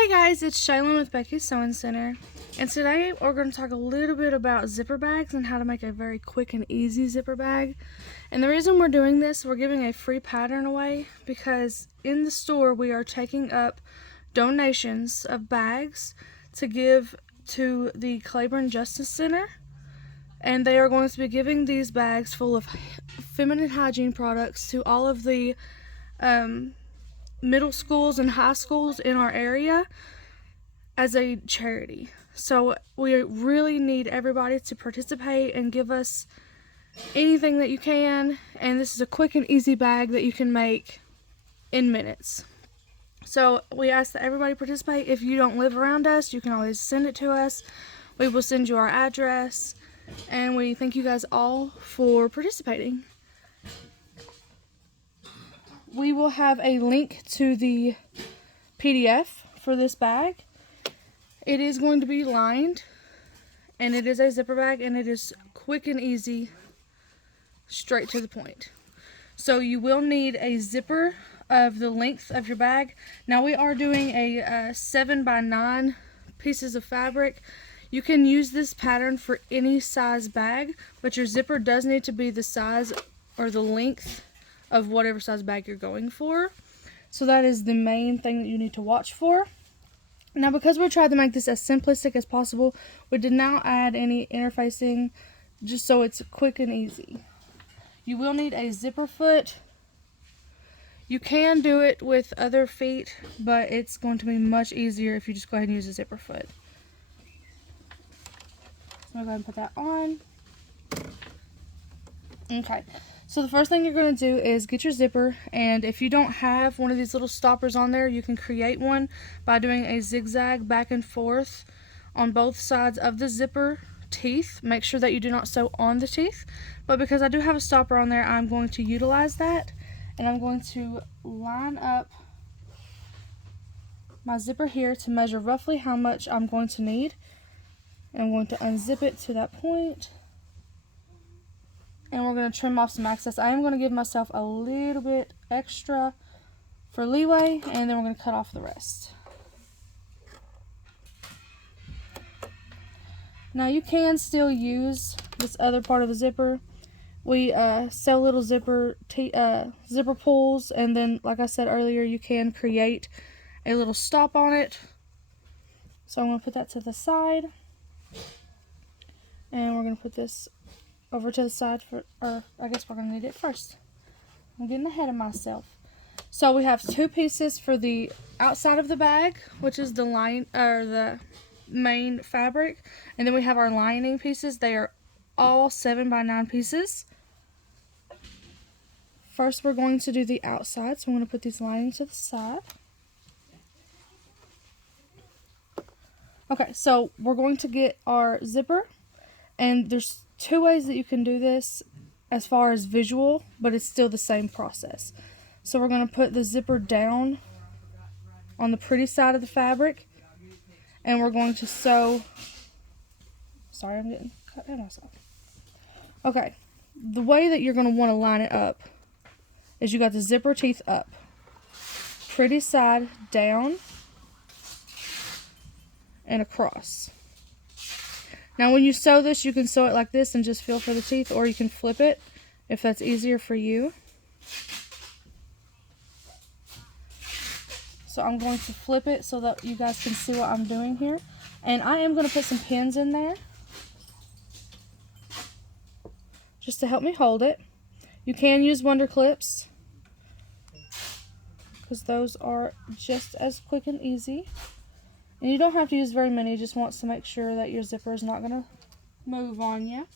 Hey guys, it's Shaylin with Becky's Sewing Center, and today we're going to talk a little bit about zipper bags and how to make a very quick and easy zipper bag. And the reason we're doing this, we're giving a free pattern away because in the store we are taking up donations of bags to give to the Claiborne Justice Center, and they are going to be giving these bags full of feminine hygiene products to all of the middle schools and high schools in our area as a charity. So we really need everybody to participate and give us anything that you can, and this is a quick and easy bag that you can make in minutes. So we ask that everybody participate. If you don't live around us, you can always send it to us. We will send you our address, and we thank you guys all for participating. We will have a link to the PDF for this bag. It is going to be lined, and it is a zipper bag, and it is quick and easy, straight to the point. So you will need a zipper of the length of your bag. Now we are doing a 7 by 9 pieces of fabric. You can use this pattern for any size bag, but your zipper does need to be the size or the length of whatever size bag you're going for. So that is the main thing that you need to watch for. Now, because we tried to make this as simplistic as possible, we did not add any interfacing, just so it's quick and easy. You will need a zipper foot. You can do it with other feet, but it's going to be much easier if you just go ahead and use a zipper foot. So I'm going to go ahead and put that on. Okay. So the first thing you're going to do is get your zipper, and if you don't have one of these little stoppers on there, you can create one by doing a zigzag back and forth on both sides of the zipper teeth. Make sure that you do not sew on the teeth, but because I do have a stopper on there, I'm going to utilize that, and I'm going to line up my zipper here to measure roughly how much I'm going to need. And I'm going to unzip it to that point. And we're going to trim off some excess. I am going to give myself a little bit extra for leeway, and then we're going to cut off the rest. Now you can still use this other part of the zipper. We sell little zipper pulls, and then like I said earlier, you can create a little stop on it. So I'm going to put that to the side, and we're going to put this over to the side or I guess we're going to need it first. I'm getting ahead of myself. So we have 2 pieces for the outside of the bag, which is the line or the main fabric, and then we have our lining pieces. They are all 7 by 9 pieces. First we're going to do the outside, so I'm going to put these linings to the side. Okay, so we're going to get our zipper, and there's 2 ways that you can do this as far as visual, but it's still the same process. So we're going to put the zipper down on the pretty side of the fabric, and we're going to sew. Sorry, I'm getting cut ahead of myself. Okay, the way that you're going to want to line it up is you got the zipper teeth up, pretty side down, and across. Now when you sew this, you can sew it like this and just feel for the teeth, or you can flip it if that's easier for you. So I'm going to flip it so that you guys can see what I'm doing here. And I am going to put some pins in there just to help me hold it. You can use Wonder Clips because those are just as quick and easy. And you don't have to use very many, just wants to make sure that your zipper is not going to move on you.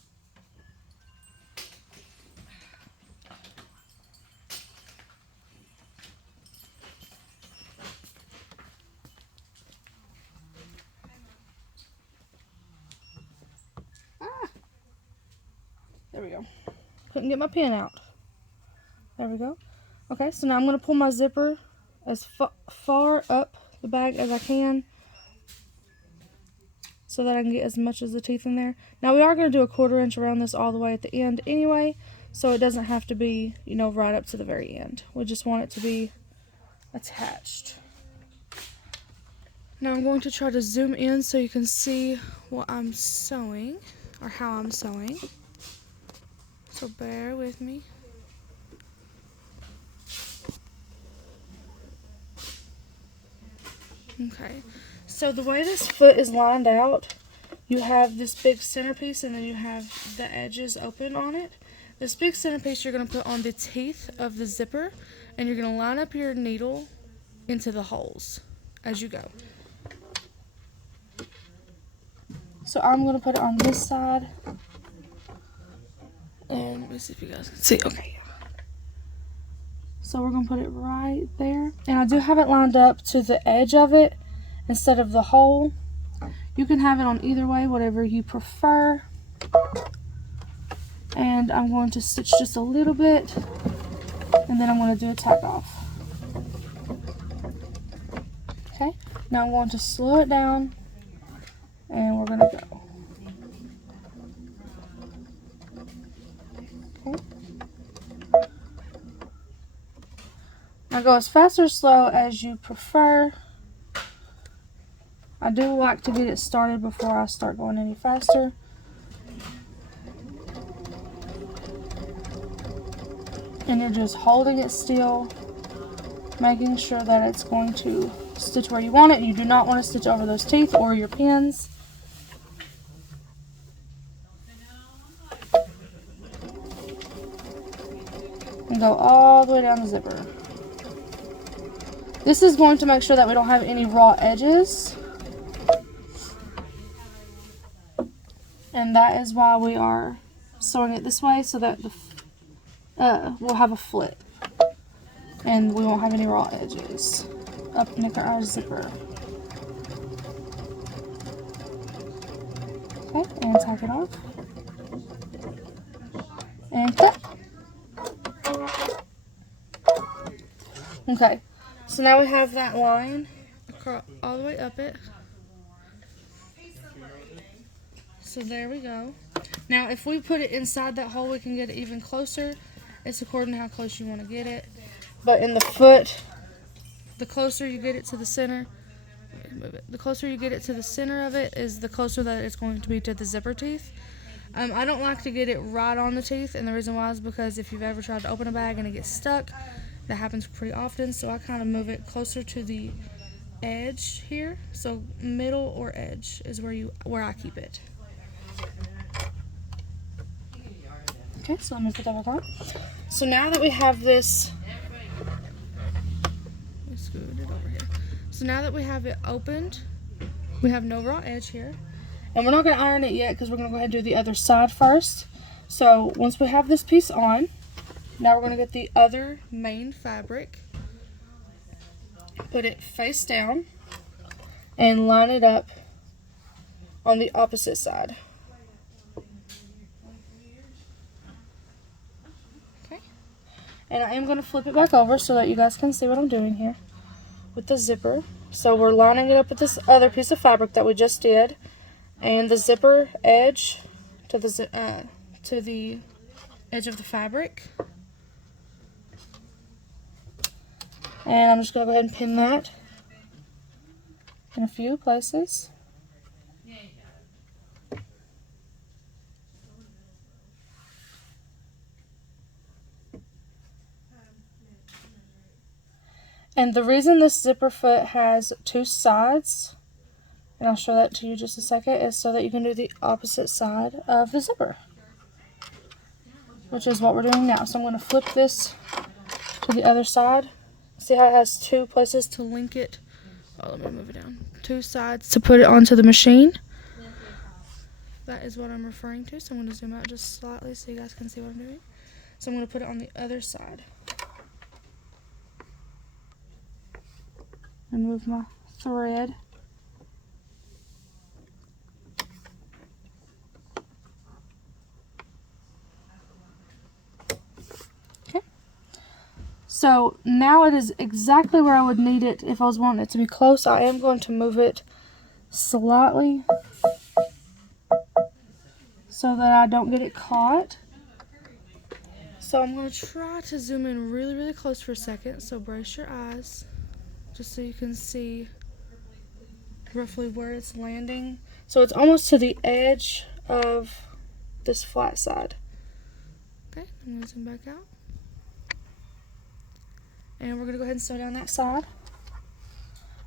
There we go. Couldn't get my pin out. There we go. Okay, so now I'm going to pull my zipper as far up the bag as I can, so that I can get as much of the teeth in there. Now we are going to do a 1/4 inch around this all the way at the end anyway, so it doesn't have to be, you know, right up to the very end. We just want it to be attached. Now I'm going to try to zoom in so you can see what I'm sewing, or how I'm sewing. So bear with me. Okay, so the way this foot is lined out, you have this big centerpiece and then you have the edges open on it. This big centerpiece you're going to put on the teeth of the zipper, and you're going to line up your needle into the holes as you go. So I'm going to put it on this side, and let me see if you guys can see. Okay, so we're going to put it right there, and I do have it lined up to the edge of it instead of the hole. You can have it on either way, whatever you prefer. And I'm going to stitch just a little bit, and then I'm going to do a tack off. Okay, now I'm going to slow it down, and we're going to go. Okay. Now go as fast or slow as you prefer. I do like to get it started before I start going any faster. And you're just holding it still, making sure that it's going to stitch where you want it. You do not want to stitch over those teeth or your pins. And go all the way down the zipper. This is going to make sure that we don't have any raw edges. And that is why we are sewing it this way, so that we'll have a flip. And we won't have any raw edges up near our zipper. Okay, and tack it off. And cut. Okay, so now we have that line across, all the way up it. So there we go. Now if we put it inside that hole, we can get it even closer. It's according to how close you want to get it. But in the foot, the closer you get it to the center, the closer you get it to the center of it is the closer that it's going to be to the zipper teeth. I don't like to get it right on the teeth, and the reason why is because if you've ever tried to open a bag and it gets stuck, that happens pretty often. So I kind of move it closer to the edge here. So middle or edge is where I keep it. Okay, so I'm going to put that back on. So now that we have this, let's scoot it over here. So now that we have it opened, we have no raw edge here. And we're not going to iron it yet because we're going to go ahead and do the other side first. So once we have this piece on, now we're going to get the other main fabric, put it face down, and line it up on the opposite side. And I am going to flip it back over so that you guys can see what I'm doing here with the zipper. So we're lining it up with this other piece of fabric that we just did, and the zipper edge to the edge of the fabric. And I'm just going to go ahead and pin that in a few places. And the reason this zipper foot has two sides, and I'll show that to you just a second, is so that you can do the opposite side of the zipper, which is what we're doing now. So I'm going to flip this to the other side. See how it has two places to link it? Oh, let me move it down. Two sides to put it onto the machine. That is what I'm referring to. So I'm going to zoom out just slightly so you guys can see what I'm doing. So I'm going to put it on the other side. And move my thread. Okay. So now it is exactly where I would need it if I was wanting it to be close. I am going to move it slightly so that I don't get it caught. So I'm going to try to zoom in really, really close for a second. So brace your eyes, just so you can see roughly where it's landing. So it's almost to the edge of this flat side. Okay, I'm gonna zoom back out. And we're gonna go ahead and sew down that side.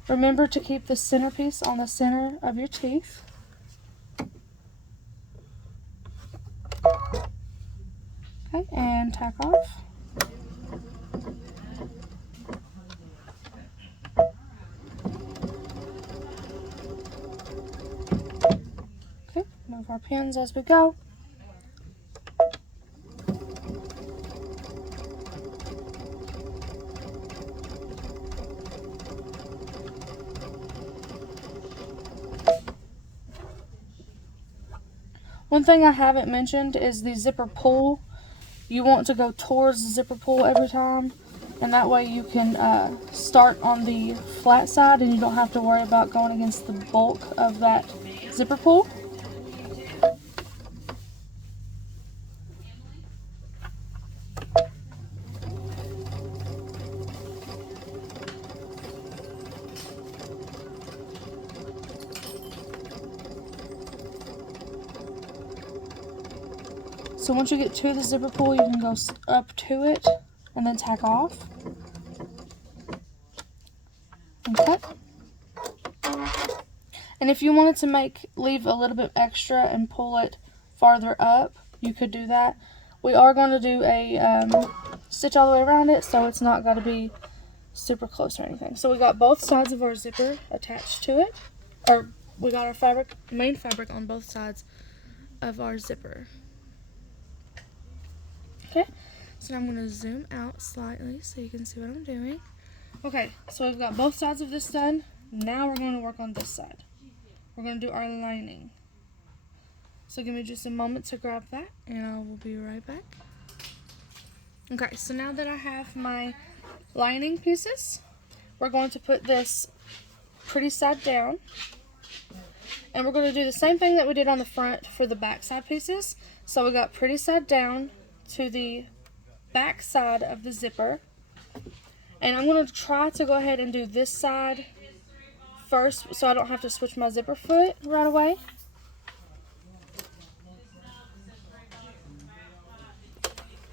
Remember to keep the centerpiece on the center of your teeth. Okay, and tack off. Okay, move our pins as we go. One thing I haven't mentioned is the zipper pull. You want to go towards the zipper pull every time, and that way you can start on the flat side and you don't have to worry about going against the bulk of that zipper pull. So once you get to the zipper pull, you can go up to it and then tack off. Okay. And if you wanted to leave a little bit extra and pull it farther up, you could do that. We are going to do a stitch all the way around it, so it's not got to be super close or anything. So we got both sides of our zipper attached to it, or we got our main fabric on both sides of our zipper. Okay, so now I'm going to zoom out slightly so you can see what I'm doing. Okay, so we've got both sides of this done. Now we're going to work on this side. We're going to do our lining. So give me just a moment to grab that and I will be right back. Okay, so now that I have my lining pieces, we're going to put this pretty side down. And we're going to do the same thing that we did on the front for the back side pieces. So we got pretty side down to the back side of the zipper, and I'm going to try to go ahead and do this side first so I don't have to switch my zipper foot right away.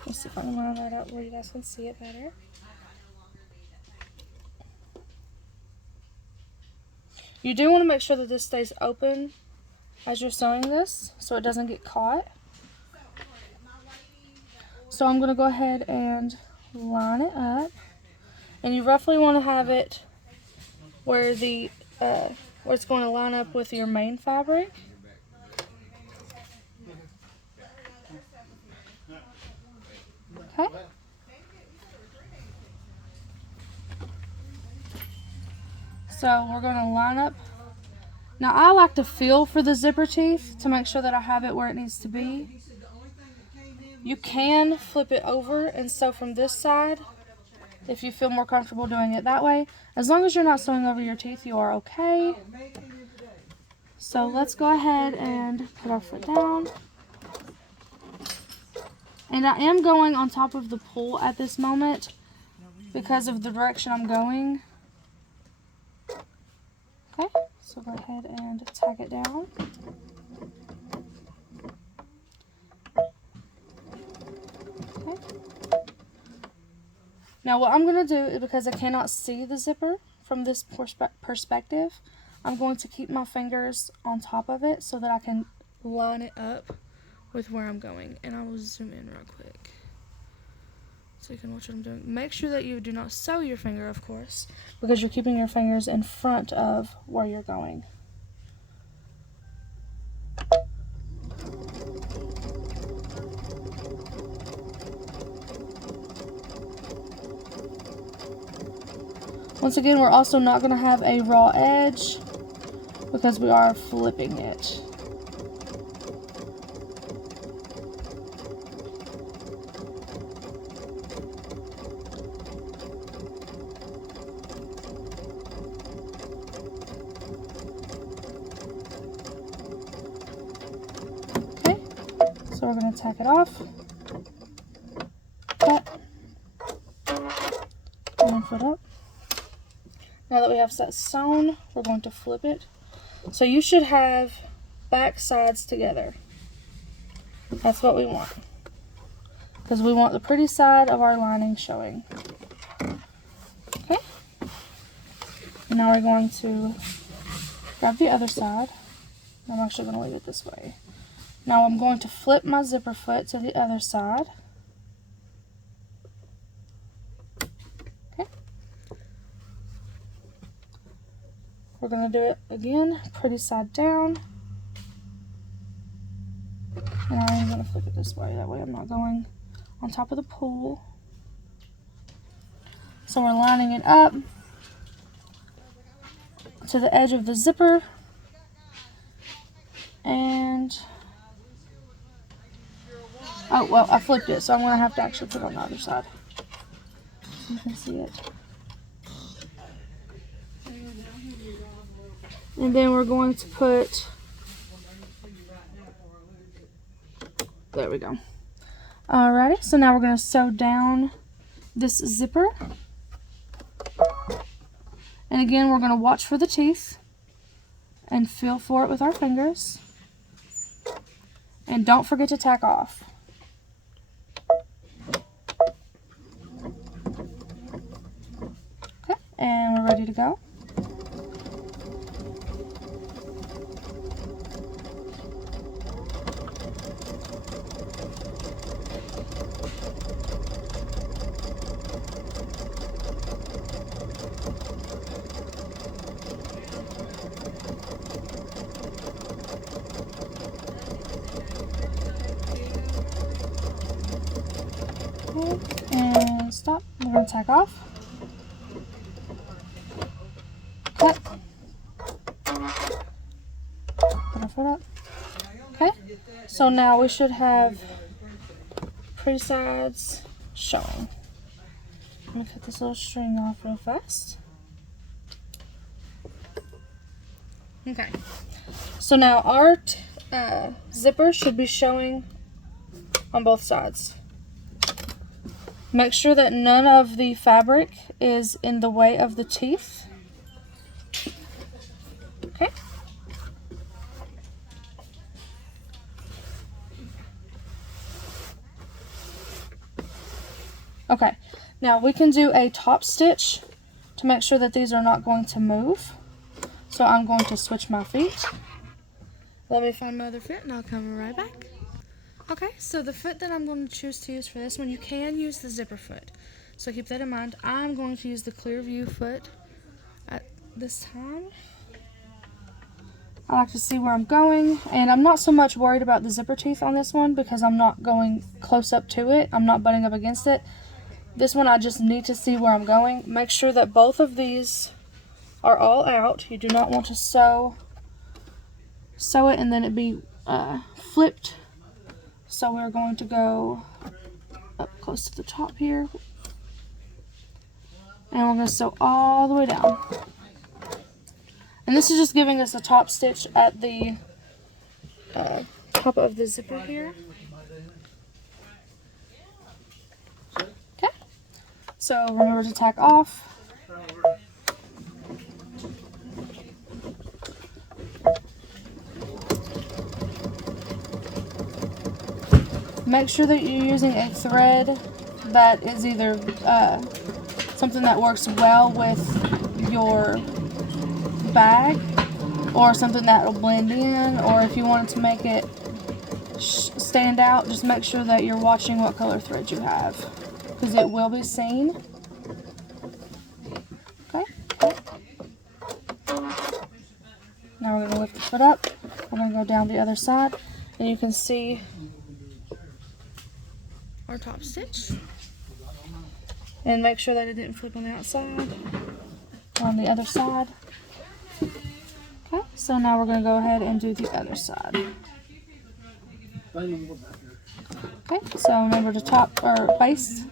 Let's see if I can line that up where you guys can see it better. You do want to make sure that this stays open as you're sewing this so it doesn't get caught. So I'm going to go ahead and line it up, and you roughly want to have it where it's going to line up with your main fabric. Okay. So we're going to line up. Now I like to feel for the zipper teeth to make sure that I have it where it needs to be. You can flip it over and sew from this side if you feel more comfortable doing it that way. As long as you're not sewing over your teeth, you are okay. So let's go ahead and put our foot down. And I am going on top of the pull at this moment because of the direction I'm going. Okay, so go ahead and tack it down. Okay. Now what I'm going to do is, because I cannot see the zipper from this perspective, I'm going to keep my fingers on top of it so that I can line it up with where I'm going. And I will zoom in real quick so you can watch what I'm doing. Make sure that you do not sew your finger, of course, because you're keeping your fingers in front of where you're going. Once again, we're also not going to have a raw edge because we are flipping it. Okay, so we're going to tack it off. Cut. One foot up. Now that we have that sewn, we're going to flip it So you should have back sides together. That's what we want, because we want the pretty side of our lining showing. Okay. And now we're going to grab the other side. I'm actually going to leave it this way. Now I'm going to flip my zipper foot to the other side. Okay. We're going to do it again, pretty side down. And I'm going to flip it this way, that way I'm not going on top of the pool. So we're lining it up to the edge of the zipper. And, oh, well, I flipped it, so I'm going to have to actually put it on the other side. You can see it. And then we're going to put, there we go. Alrighty, so now we're going to sew down this zipper. And again, we're going to watch for the teeth and feel for it with our fingers. And don't forget to tack off. Okay, and we're ready to go. And stop. We're going to tack off. Cut. Put our foot up. Okay. So now we should have pretty sides showing. Let me cut this little string off real fast. Okay. So now our zipper should be showing on both sides. Make sure that none of the fabric is in the way of the teeth. Okay. Okay. Now we can do a top stitch to make sure that these are not going to move. So I'm going to switch my feet. Let me find my other foot and I'll come right back. Okay, so the foot that I'm going to choose to use for this one, you can use the zipper foot. So keep that in mind. I'm going to use the clear view foot at this time. I like to see where I'm going, and I'm not so much worried about the zipper teeth on this one because I'm not going close up to it. I'm not butting up against it. This one I just need to see where I'm going. Make sure that both of these are all out. You do not want to sew it and then it be flipped. So we're going to go up close to the top here. And we're going to sew all the way down. And this is just giving us a top stitch at the top of the zipper here. Okay. So remember to tack off. Make sure that you're using a thread that is either something that works well with your bag or something that will blend in, or if you wanted to make it stand out, just make sure that you're watching what color thread you have because it will be seen. Okay. Now we're going to lift the foot up. We're going to go down the other side and you can see our top stitch, and make sure that it didn't flip on the outside or on the other side. Okay, so now we're going to go ahead and do the other side. Okay, so remember to top or base.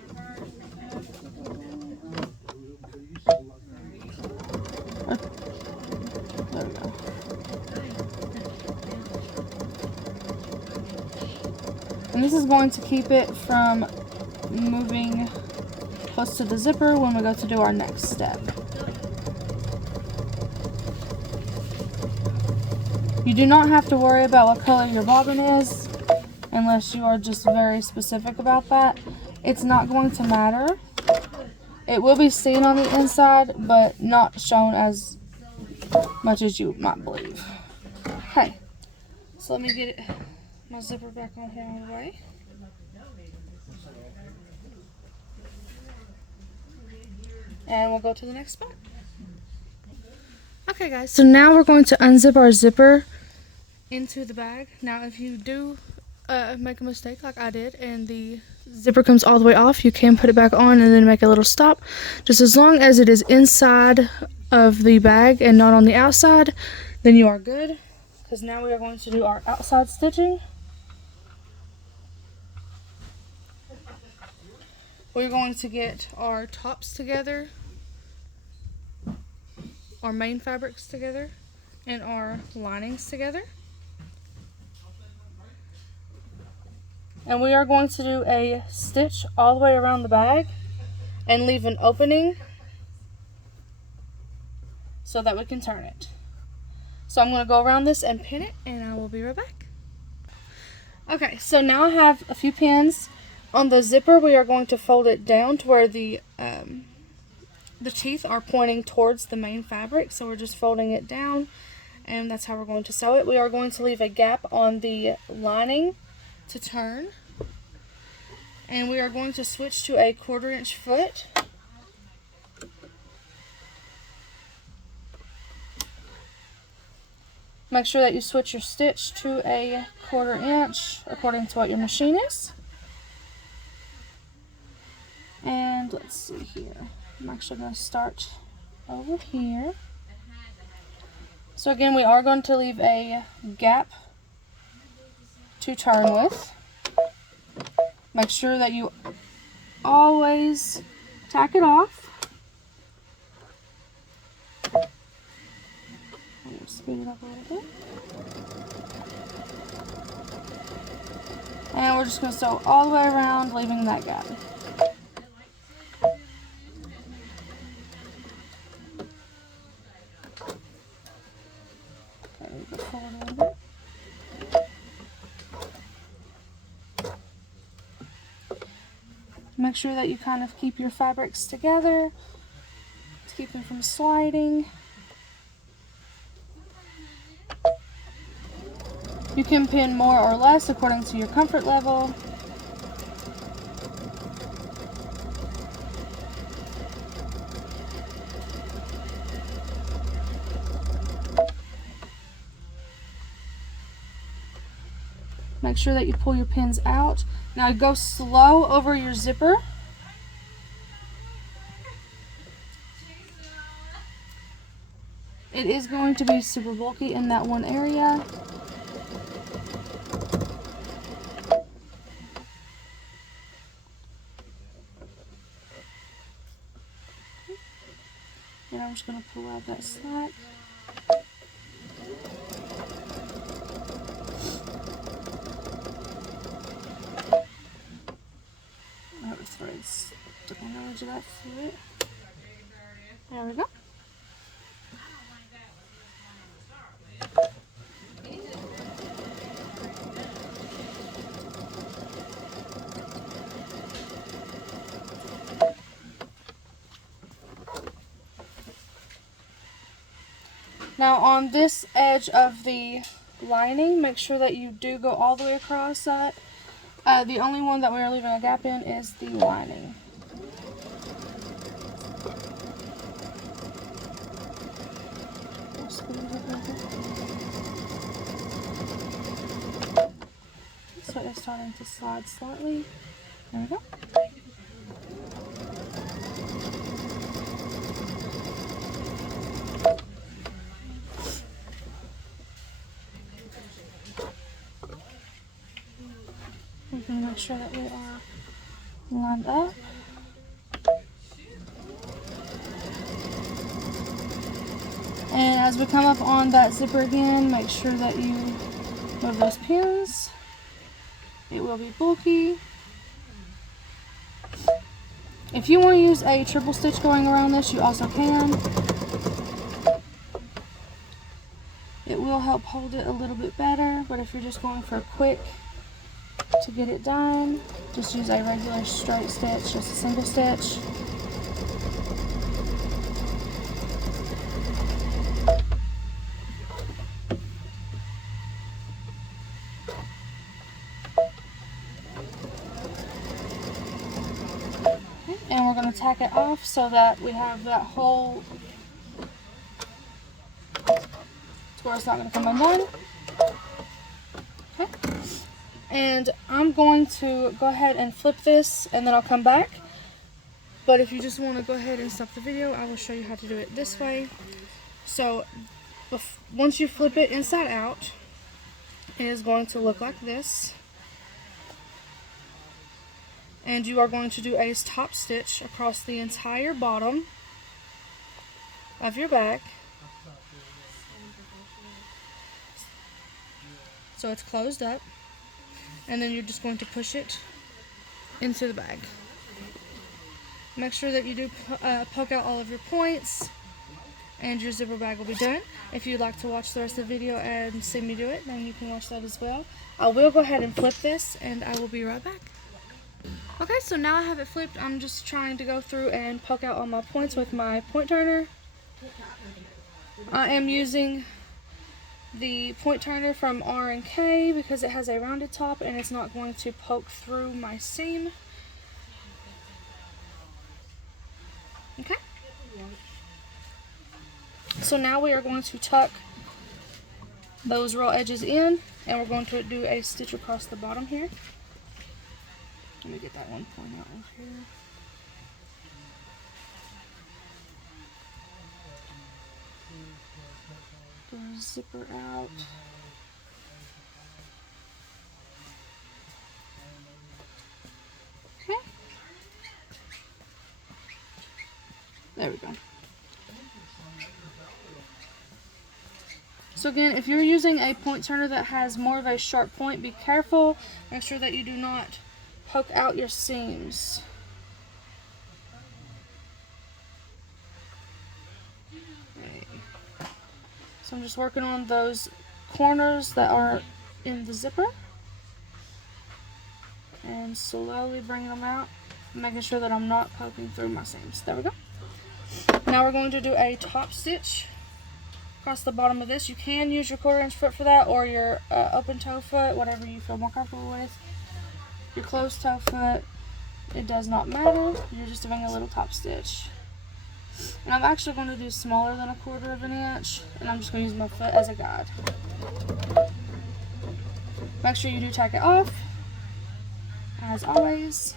There we go. And this is going to keep it from moving close to the zipper when we go to do our next step. You do not have to worry about what color your bobbin is unless you are just very specific about that. It's not going to matter. It will be seen on the inside, but not shown as much as you might believe. Okay, so let me get my zipper back on here all the way. And we'll go to the next spot. Okay guys, so now we're going to unzip our zipper into the bag. Now if you do make a mistake like I did and the zipper comes all the way off, you can put it back on and then make a little stop. Just as long as it is inside of the bag and not on the outside, then you are good. Because now we are going to do our outside stitching. We're going to get our tops together, our main fabrics together, and our linings together. And we are going to do a stitch all the way around the bag and leave an opening so that we can turn it. So I'm going to go around this and pin it, and I will be right back. Okay, so now I have a few pins. On the zipper, we are going to fold it down to where the teeth are pointing towards the main fabric. So we're just folding it down, and that's how we're going to sew it. We are going to leave a gap on the lining to turn, and we are going to switch to a 1/4 inch foot. Make sure that you switch your stitch to a 1/4 inch according to what your machine is. And let's see here. I'm actually going to start over here. So again, we are going to leave a gap to turn with. Make sure that you always tack it off. Speed it up a little bit. And we're just going to sew all the way around, leaving that gap. Okay, go forward a little bit. Make sure that you kind of keep your fabrics together to keep them from sliding. You can pin more or less according to your comfort level. Make sure that you pull your pins out. Now go slow over your zipper. It is going to be super bulky in that one area. And I'm just going to pull out that slack. I have the threads stuck on the edge of that foot. There we go. Now on this edge of the lining, make sure that you do go all the way across that. The only one that we are leaving a gap in is the lining. So it's starting to slide slightly. There we go. We can make sure that we are lined up. And as we come up on that zipper again, make sure that you move those pins. It will be bulky. If you want to use a triple stitch going around this, you also can. it will help hold it a little bit better, but if you're just going for a quick to get it done, just use a regular straight stitch, just a single stitch. And we're going to tack it off so that we have that hole where it's not going to come undone. Okay. And I'm going to go ahead and flip this and then I'll come back. But if you just want to go ahead and stop the video, I will show you how to do it this way. So once you flip it inside out, it is going to look like this. And you are going to do a top stitch across the entire bottom of your bag. So it's closed up. And then you're just going to push it into the bag. Make sure that you do poke out all of your points, and your zipper bag will be done. If you'd like to watch the rest of the video and see me do it, then you can watch that as well. I will go ahead and flip this, and I will be right back. Okay, so now I have it flipped. I'm just trying to go through and poke out all my points with my point turner. I am using the point turner from R&K because it has a rounded top and it's not going to poke through my seam. Okay. So now we are going to tuck those raw edges in, and we're going to do a stitch across the bottom here. Let me get that one point out of here. Get our zipper out. Okay. There we go. So again, if you're using a point turner that has more of a sharp point, be careful. Make sure that you do not poke out your seams. Okay. So I'm just working on those corners that are in the zipper and slowly bringing them out, making sure that I'm not poking through my seams. There we go. Now we're going to do a top stitch across the bottom of this. You can use your 1/4 inch foot for that, or your open toe foot, whatever you feel more comfortable with. Your closed toe foot, it does not matter. You're just doing a little top stitch. And I'm actually going to do smaller than 1/4 inch, and I'm just going to use my foot as a guide. Make sure you do tack it off, as always.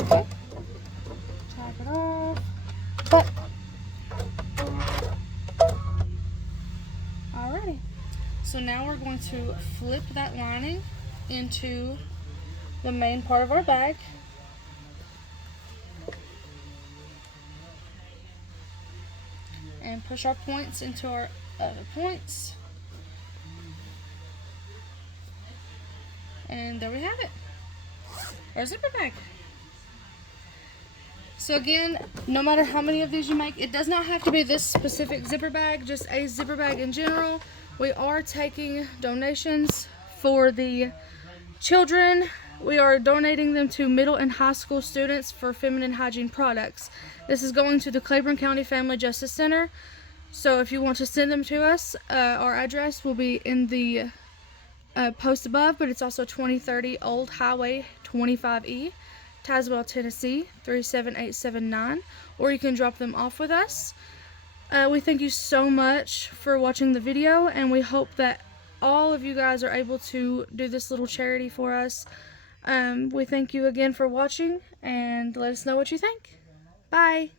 Okay. Tack it off. But alrighty. So now we're going to flip that lining into the main part of our bag. And push our points into our other points. And there we have it. Our zipper bag. So again, no matter how many of these you make, it does not have to be this specific zipper bag, just a zipper bag in general. We are taking donations for the children. We are donating them to middle and high school students for feminine hygiene products. This is going to the Claiborne County Family Justice Center. So if you want to send them to us, our address will be in the post above, but it's also 2030 Old Highway 25E, Tazewell, Tennessee 37879, or you can drop them off with us. We thank you so much for watching the video, and we hope that all of you guys are able to do this little charity for us. We thank you again for watching, and let us know what you think. Bye!